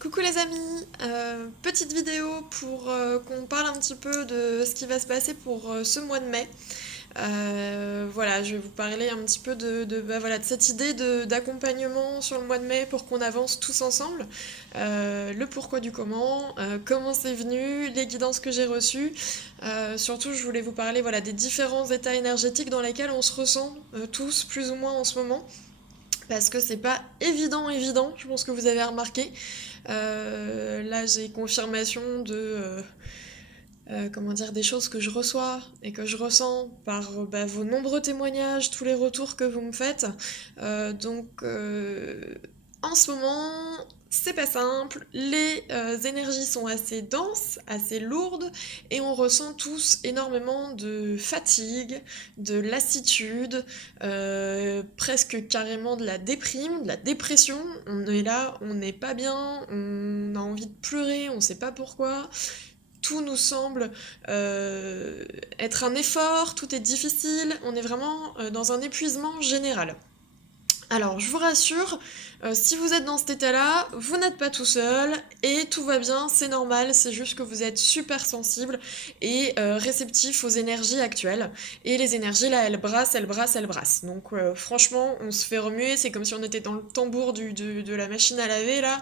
Coucou les amis, petite vidéo pour qu'on parle un petit peu de ce qui va se passer pour ce mois de mai. Voilà, je vais vous parler un petit peu voilà, de cette idée d'accompagnement sur le mois de mai pour qu'on avance tous ensemble. Le pourquoi du comment c'est venu, les guidances que j'ai reçues. Surtout, je voulais vous parler voilà, des différents états énergétiques dans lesquels on se ressent tous plus ou moins en ce moment. Parce que c'est pas évident, je pense que vous avez remarqué. Là, j'ai confirmation comment dire, des choses que je reçois et que je ressens par vos nombreux témoignages, tous les retours que vous me faites. En ce moment, c'est pas simple. Les énergies sont assez denses, assez lourdes, et on ressent tous énormément de fatigue, de lassitude, presque carrément de la déprime, de la dépression. On est là, on n'est pas bien, on a envie de pleurer, on sait pas pourquoi. Tout nous semble être un effort, tout est difficile, on est vraiment dans un épuisement général. Alors, je vous rassure, si vous êtes dans cet état-là, vous n'êtes pas tout seul et tout va bien, c'est normal, c'est juste que vous êtes super sensible et réceptif aux énergies actuelles. Et les énergies, là, elles brassent, elles brassent, elles brassent. Donc, franchement, on se fait remuer, c'est comme si on était dans le tambour de la machine à laver, là,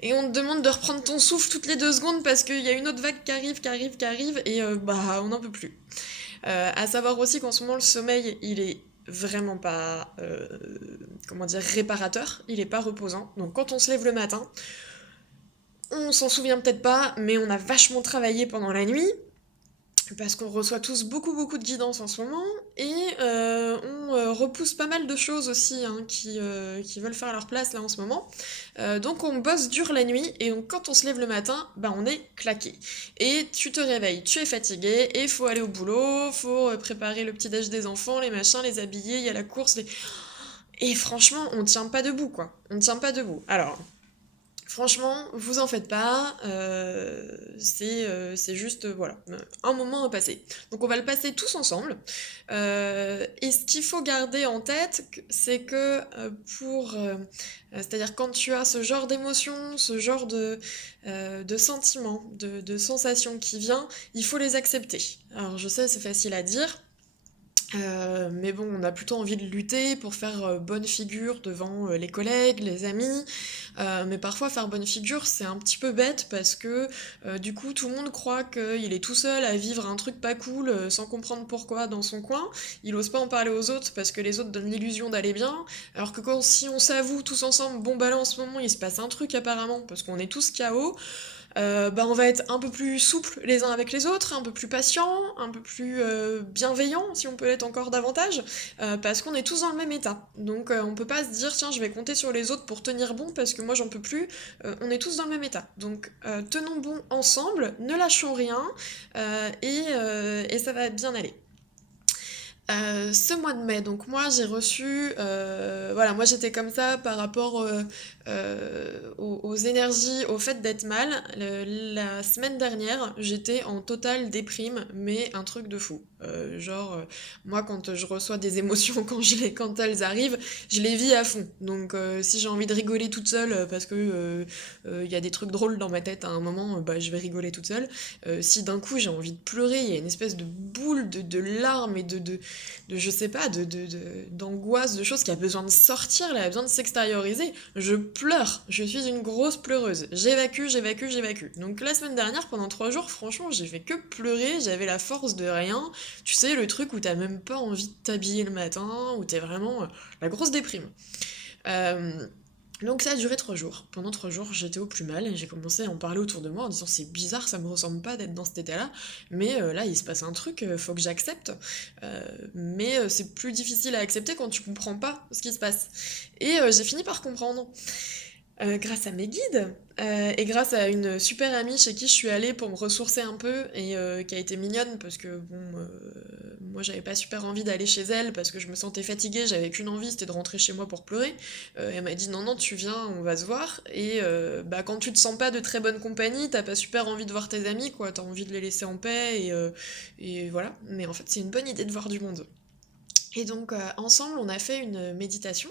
et on te demande de reprendre ton souffle toutes les 2 secondes parce qu'il y a une autre vague qui arrive, et on n'en peut plus. À savoir aussi qu'en ce moment, le sommeil, il est vraiment pas comment dire réparateur, il est pas reposant. Donc quand on se lève le matin, on s'en souvient peut-être pas, mais on a vachement travaillé pendant la nuit parce qu'on reçoit tous beaucoup de guidance en ce moment et on repousse pas mal de choses aussi hein, qui veulent faire leur place là en ce moment. Donc on bosse dur la nuit et donc quand on se lève le matin, bah on est claqué. Et tu te réveilles, tu es fatigué et faut aller au boulot, faut préparer le petit déj des enfants, les machins, les habiller, il y a la course. Et franchement, on tient pas debout quoi. On tient pas debout. Alors, franchement, vous en faites pas, c'est juste, voilà, un moment à passer. Donc on va le passer tous ensemble. Et ce qu'il faut garder en tête, c'est que c'est-à-dire quand tu as ce genre d'émotion, ce genre de sentiments, de sensations qui vient, il faut les accepter. Alors je sais, c'est facile à dire, mais bon, on a plutôt envie de lutter pour faire bonne figure devant les collègues, les amis. Mais parfois, faire bonne figure, c'est un petit peu bête parce que du coup, tout le monde croit qu'il est tout seul à vivre un truc pas cool sans comprendre pourquoi dans son coin. Il ose pas en parler aux autres parce que les autres donnent l'illusion d'aller bien. Alors que si on s'avoue tous ensemble, bon bah là en ce moment il se passe un truc apparemment parce qu'on est tous KO, on va être un peu plus souple les uns avec les autres, un peu plus patient, un peu plus bienveillant si on peut l'être encore davantage, parce qu'on est tous dans le même état. Donc on peut pas se dire tiens je vais compter sur les autres pour tenir bon parce que moi j'en peux plus. On est tous dans le même état. Donc tenons bon ensemble, ne lâchons rien et ça va bien aller. Ce mois de mai, donc moi j'ai reçu, voilà, moi j'étais comme ça par rapport aux énergies, au fait d'être mal. La semaine dernière, j'étais en totale déprime, mais un truc de fou. Moi quand je reçois des émotions, quand elles arrivent, je les vis à fond. Donc si j'ai envie de rigoler toute seule parce que y a des trucs drôles dans ma tête à un moment, je vais rigoler toute seule. Si d'un coup j'ai envie de pleurer, il y a une espèce de boule de larmes et de je sais pas, d'angoisse, de choses qui a besoin de sortir, elle a besoin de s'extérioriser. Je pleure, je suis une grosse pleureuse. J'évacue. Donc la semaine dernière, pendant 3 jours, franchement, j'ai fait que pleurer, j'avais la force de rien. Tu sais, le truc où t'as même pas envie de t'habiller le matin, où t'es vraiment la grosse déprime. Euh, donc ça a duré 3 jours. Pendant 3 jours, j'étais au plus mal et j'ai commencé à en parler autour de moi en disant c'est bizarre, ça me ressemble pas d'être dans cet état-là, mais là il se passe un truc, faut que j'accepte. Mais c'est plus difficile à accepter quand tu comprends pas ce qui se passe. Et j'ai fini par comprendre. Grâce à mes guides et grâce à une super amie chez qui je suis allée pour me ressourcer un peu et qui a été mignonne parce que moi j'avais pas super envie d'aller chez elle parce que je me sentais fatiguée, j'avais qu'une envie, c'était de rentrer chez moi pour pleurer. Elle m'a dit non non tu viens, on va se voir et quand tu te sens pas de très bonne compagnie, t'as pas super envie de voir tes amis quoi, t'as envie de les laisser en paix et voilà. Mais en fait c'est une bonne idée de voir du monde. Et donc ensemble on a fait une méditation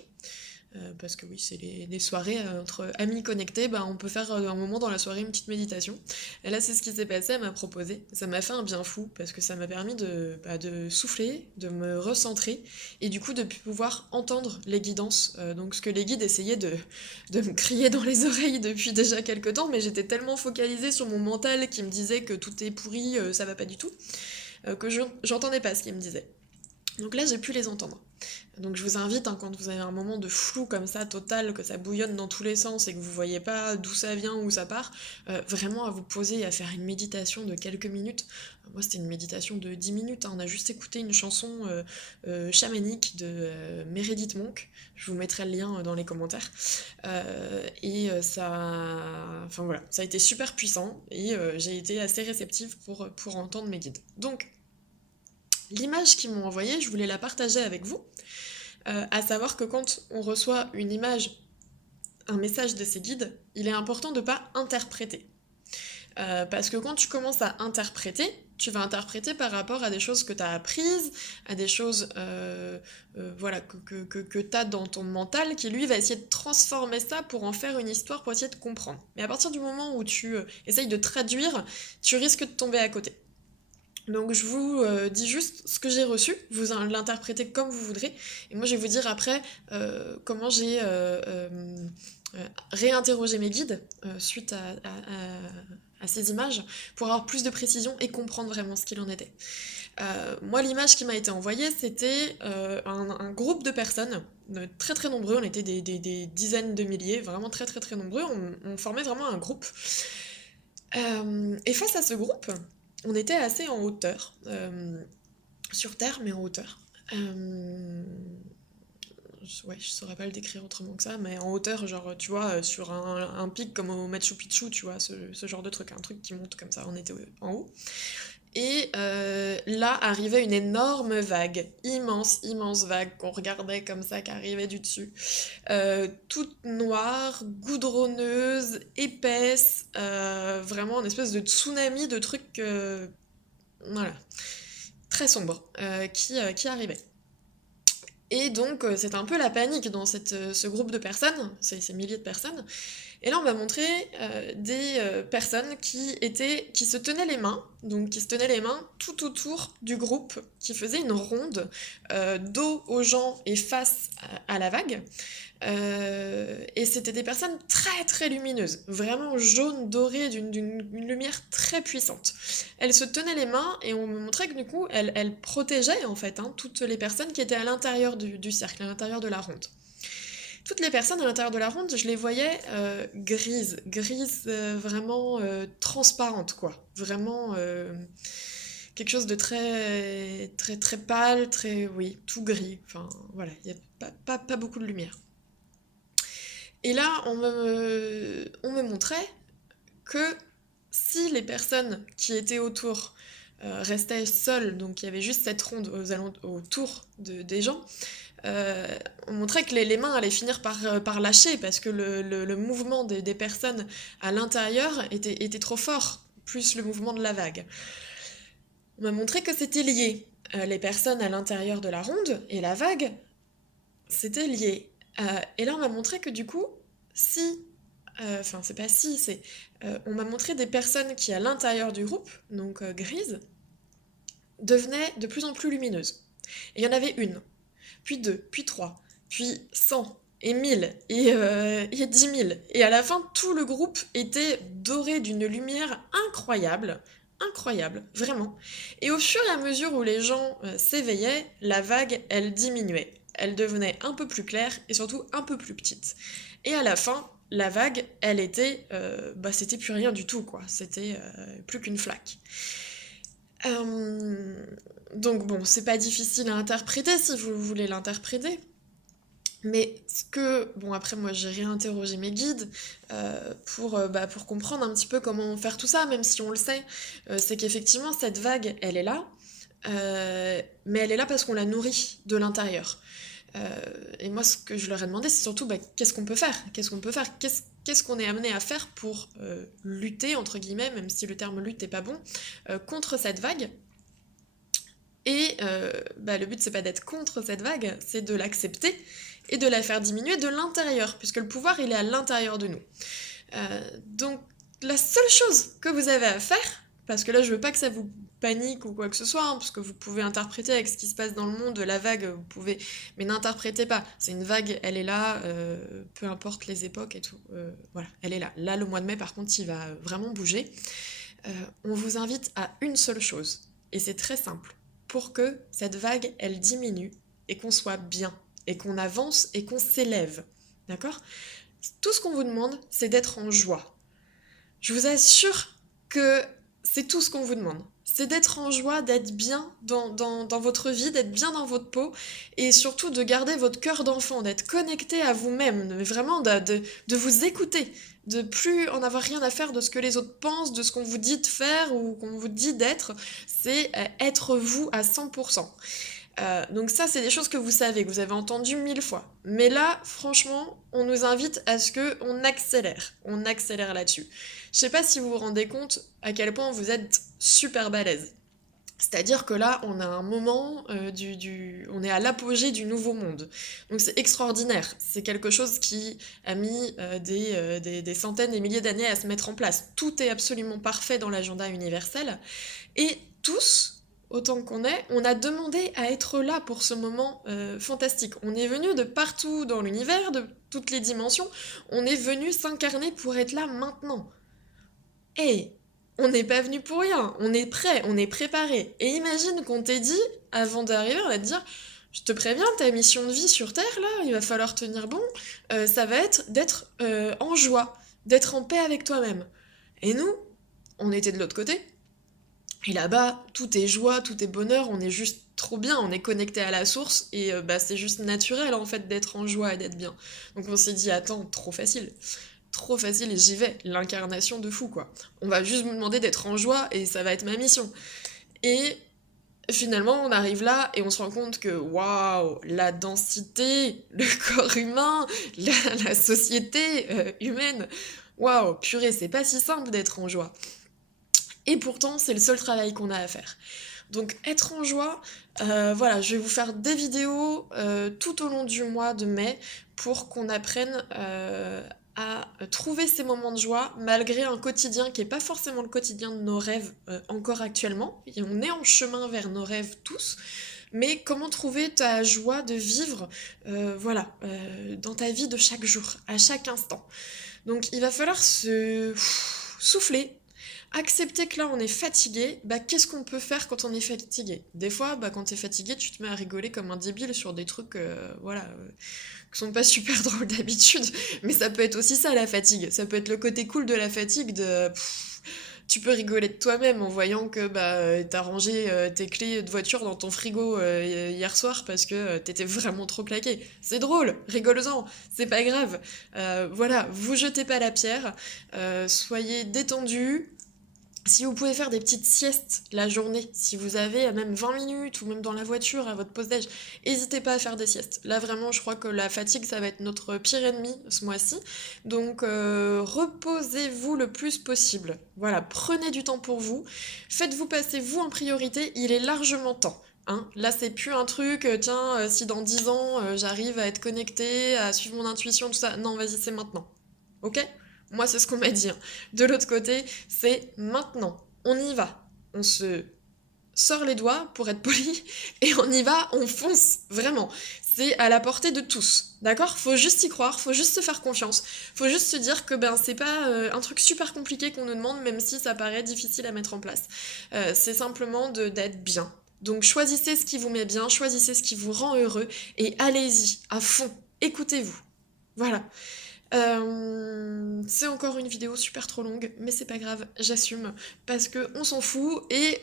parce que oui, c'est les soirées entre amis connectés, bah, on peut faire un moment dans la soirée une petite méditation. Et là, c'est ce qui s'est passé, elle m'a proposé. Ça m'a fait un bien fou, parce que ça m'a permis de souffler, de me recentrer, et du coup de pouvoir entendre les guidances. Donc ce que les guides essayaient de me crier dans les oreilles depuis déjà quelques temps, mais j'étais tellement focalisée sur mon mental qui me disait que tout est pourri, ça va pas du tout, que j'entendais pas ce qu'ils me disaient. Donc là, j'ai pu les entendre. Donc je vous invite, hein, quand vous avez un moment de flou comme ça, total, que ça bouillonne dans tous les sens et que vous voyez pas d'où ça vient, où ça part, vraiment à vous poser et à faire une méditation de quelques minutes. Moi, c'était une méditation de 10 minutes, hein. On a juste écouté une chanson chamanique de Meredith Monk. Je vous mettrai le lien dans les commentaires. Enfin voilà, ça a été super puissant et j'ai été assez réceptive pour entendre mes guides. Donc, l'image qu'ils m'ont envoyée, je voulais la partager avec vous, à savoir que quand on reçoit une image, un message de ces guides, il est important de ne pas interpréter. Parce que quand tu commences à interpréter, tu vas interpréter par rapport à des choses que tu as apprises, à des choses voilà, que tu as dans ton mental, qui lui va essayer de transformer ça pour en faire une histoire, pour essayer de comprendre. Mais à partir du moment où tu essayes de traduire, tu risques de tomber à côté. Donc je vous dis juste ce que j'ai reçu, vous l'interprétez comme vous voudrez, et moi je vais vous dire après comment j'ai réinterrogé mes guides suite à ces images, pour avoir plus de précision et comprendre vraiment ce qu'il en était. Moi l'image qui m'a été envoyée, c'était un groupe de personnes, très très nombreux, on était des dizaines de milliers, vraiment très très très nombreux, on formait vraiment un groupe. Et face à ce groupe, on était assez en hauteur, sur Terre, mais en hauteur. Ouais, je saurais pas le décrire autrement que ça, mais en hauteur, genre, tu vois, sur un pic comme au Machu Picchu, tu vois, ce genre de truc, un truc qui monte comme ça, on était en haut. Et là arrivait une énorme vague, immense, immense vague qu'on regardait comme ça, qui arrivait du dessus. Toute noire, goudronneuse, épaisse, vraiment une espèce de tsunami de trucs, voilà, très sombre, qui arrivait. Et donc c'était un peu la panique dans ce groupe de personnes, ces milliers de personnes. Et là on m'a montré des personnes qui se tenaient les mains, donc qui se tenaient les mains tout autour du groupe, qui faisaient une ronde, dos aux gens et face à la vague. Et c'était des personnes très très lumineuses, vraiment jaune, doré, d'une lumière très puissante. Elles se tenaient les mains et on me montrait que du coup, elles protégeaient en fait toutes les personnes qui étaient à l'intérieur du cercle, à l'intérieur de la ronde. Toutes les personnes à l'intérieur de la ronde, je les voyais grises, vraiment transparentes, quoi. Vraiment quelque chose de très, très, très pâle, très, oui, tout gris. Enfin, voilà, il n'y a pas beaucoup de lumière. Et là, on me montrait que si les personnes qui étaient autour restaient seules, donc il y avait juste cette ronde autour des gens, on montrait que les mains allaient finir par lâcher parce que le mouvement des personnes à l'intérieur était trop fort, plus le mouvement de la vague. On m'a montré que c'était lié. Les personnes à l'intérieur de la ronde et la vague, c'était lié. Et là, on m'a montré que du coup, enfin, c'est pas si, c'est. On m'a montré des personnes qui, à l'intérieur du groupe, donc grises, devenaient de plus en plus lumineuses. Et il y en avait une, puis deux, puis trois, puis 100, et 1000, et 10 000. Et à la fin, tout le groupe était doré d'une lumière incroyable. Incroyable, vraiment. Et au fur et à mesure où les gens s'éveillaient, la vague, elle diminuait. Elle devenait un peu plus claire et surtout un peu plus petite. Et à la fin, la vague, elle était... c'était plus rien du tout, quoi. C'était plus qu'une flaque. Donc bon, c'est pas difficile à interpréter si vous voulez l'interpréter. Mais bon après moi j'ai réinterrogé mes guides pour comprendre un petit peu comment faire tout ça, même si on le sait, c'est qu'effectivement cette vague, elle est là, mais elle est là parce qu'on la nourrit de l'intérieur. Et moi ce que je leur ai demandé, c'est surtout qu'est-ce qu'on peut faire? Qu'est-ce qu'on est amené à faire pour lutter, entre guillemets, même si le terme lutte n'est pas bon, contre cette vague? Et le but, c'est pas d'être contre cette vague, c'est de l'accepter et de la faire diminuer de l'intérieur, puisque le pouvoir, il est à l'intérieur de nous. Donc, la seule chose que vous avez à faire, parce que là, je veux pas que ça vous panique ou quoi que ce soit, hein, parce que vous pouvez interpréter avec ce qui se passe dans le monde, la vague, vous pouvez, mais n'interprétez pas. C'est une vague, elle est là, peu importe les époques et tout. Voilà, elle est là. Là, le mois de mai, par contre, il va vraiment bouger. On vous invite à une seule chose, et c'est très simple, pour que cette vague, elle diminue, et qu'on soit bien, et qu'on avance, et qu'on s'élève. D'accord? Tout ce qu'on vous demande, c'est d'être en joie. Je vous assure que c'est tout ce qu'on vous demande. C'est d'être en joie, d'être bien dans votre vie, d'être bien dans votre peau, et surtout de garder votre cœur d'enfant, d'être connecté à vous-même, mais vraiment de vous écouter, de plus en avoir rien à faire de ce que les autres pensent, de ce qu'on vous dit de faire ou qu'on vous dit d'être. C'est être vous à 100%. Donc ça, c'est des choses que vous savez, que vous avez entendues 1000 fois. Mais là, franchement, on nous invite à ce que on accélère là-dessus. Je sais pas si vous vous rendez compte à quel point vous êtes super balèze. C'est-à-dire que là, on a un moment, on est à l'apogée du nouveau monde. Donc c'est extraordinaire. C'est quelque chose qui a mis des centaines et milliers d'années à se mettre en place. Tout est absolument parfait dans l'agenda universel. Et tous, autant qu'on est, on a demandé à être là pour ce moment fantastique. On est venu de partout dans l'univers, de toutes les dimensions. On est venu s'incarner pour être là maintenant. Et on n'est pas venu pour rien. On est prêt, on est préparé. Et imagine qu'on t'ait dit, avant d'arriver, on va te dire, je te préviens, ta mission de vie sur Terre, là, il va falloir tenir bon. Ça va être d'être en joie, d'être en paix avec toi-même. Et nous, on était de l'autre côté. Et là-bas, tout est joie, tout est bonheur, on est juste trop bien, on est connecté à la source et c'est juste naturel en fait d'être en joie et d'être bien. Donc on s'est dit, attends, trop facile et j'y vais, l'incarnation de fou quoi. On va juste me demander d'être en joie et ça va être ma mission. Et finalement, on arrive là et on se rend compte que waouh, la densité, le corps humain, la société humaine, waouh, purée, c'est pas si simple d'être en joie. Et pourtant, c'est le seul travail qu'on a à faire. Donc être en joie, voilà, je vais vous faire des vidéos tout au long du mois de mai pour qu'on apprenne à trouver ces moments de joie malgré un quotidien qui n'est pas forcément le quotidien de nos rêves encore actuellement. Et on est en chemin vers nos rêves tous. Mais comment trouver ta joie de vivre dans ta vie de chaque jour, à chaque instant. Donc il va falloir se souffler, accepter que là on est fatigué, qu'est-ce qu'on peut faire quand on est fatigué? Des fois, quand t'es fatigué, tu te mets à rigoler comme un débile sur des trucs, qui sont pas super drôles d'habitude, mais ça peut être aussi ça la fatigue. Ça peut être le côté cool de la fatigue tu peux rigoler de toi-même en voyant que t'as rangé tes clés de voiture dans ton frigo hier soir parce que t'étais vraiment trop claqué. C'est drôle, rigole-en, c'est pas grave. Voilà, vous jetez pas la pierre, soyez détendus. Si vous pouvez faire des petites siestes la journée, si vous avez même 20 minutes ou même dans la voiture à votre pause déj, n'hésitez pas à faire des siestes. Là vraiment, je crois que la fatigue, ça va être notre pire ennemi ce mois-ci. Donc reposez-vous le plus possible. Voilà, prenez du temps pour vous. Faites-vous passer vous en priorité, il est largement temps. Hein, là, c'est plus un truc, si dans 10 ans j'arrive à être connectée, à suivre mon intuition, tout ça. Non, vas-y, c'est maintenant. Ok? Moi, c'est ce qu'on m'a dit. Hein. De l'autre côté, c'est maintenant. On y va. On se sort les doigts pour être poli et on y va, on fonce. Vraiment. C'est à la portée de tous. D'accord? Faut juste y croire, faut juste se faire confiance. Faut juste se dire que c'est pas un truc super compliqué qu'on nous demande, même si ça paraît difficile à mettre en place. C'est simplement d'être bien. Donc choisissez ce qui vous met bien, choisissez ce qui vous rend heureux et allez-y, à fond. Écoutez-vous. Voilà. C'est encore une vidéo super trop longue, mais c'est pas grave, j'assume, parce que on s'en fout, et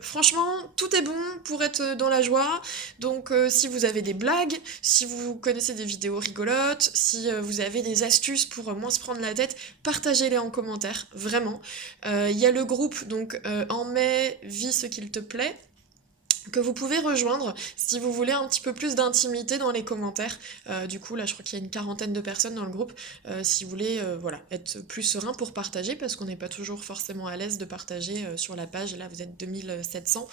franchement, tout est bon pour être dans la joie, donc si vous avez des blagues, si vous connaissez des vidéos rigolotes, si vous avez des astuces pour moins se prendre la tête, partagez-les en commentaire, vraiment. Il y a le groupe, donc en mai, vis ce qu'il te plaît, que vous pouvez rejoindre si vous voulez un petit peu plus d'intimité dans les commentaires. Du coup, là, je crois qu'il y a une quarantaine de personnes dans le groupe. Si vous voulez voilà, être plus serein pour partager, parce qu'on n'est pas toujours forcément à l'aise de partager sur la page. Et là, vous êtes 2700.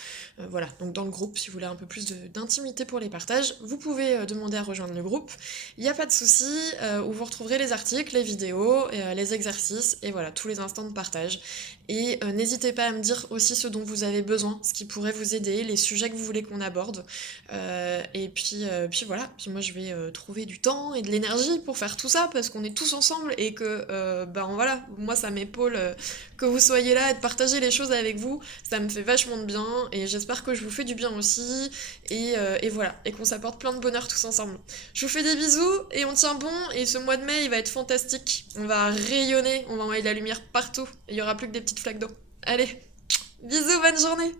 Voilà, donc dans le groupe, si vous voulez un peu plus d'intimité pour les partages, vous pouvez demander à rejoindre le groupe. Il n'y a pas de souci, où vous retrouverez les articles, les vidéos, les exercices, et voilà, tous les instants de partage. Et n'hésitez pas à me dire aussi ce dont vous avez besoin, ce qui pourrait vous aider, les sujets que vous voulez qu'on aborde. Puis voilà, puis moi je vais trouver du temps et de l'énergie pour faire tout ça, parce qu'on est tous ensemble et que, ben voilà, moi ça m'épaule que vous soyez là et de partager les choses avec vous, ça me fait vachement de bien, et j'espère que je vous fais du bien aussi, et voilà, et qu'on s'apporte plein de bonheur tous ensemble. Je vous fais des bisous, et on tient bon, et ce mois de mai il va être fantastique, on va rayonner, on va envoyer de la lumière partout, et il y aura plus que des petites flaques d'eau. Allez, bisous, bonne journée!